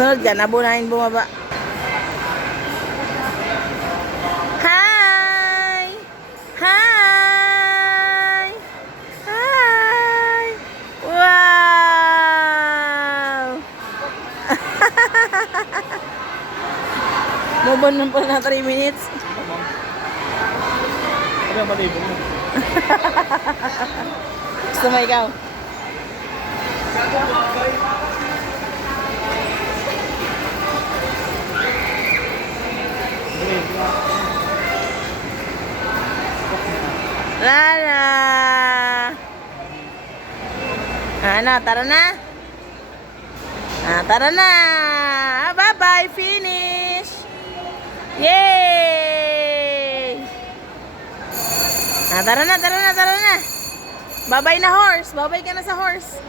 Sunod ka, nabunahin bumaba. Hi! Hi! Hi! Wow! Mabon lang pala na 3 minutes. Ano ba ibon mo? Gusto mo ikaw? Lala! Ano, tara na? Tara na! Bye-bye! Finish! Yay! Tara na, tara na, tara na! Bye-bye na horse! Bye-bye ka na sa horse!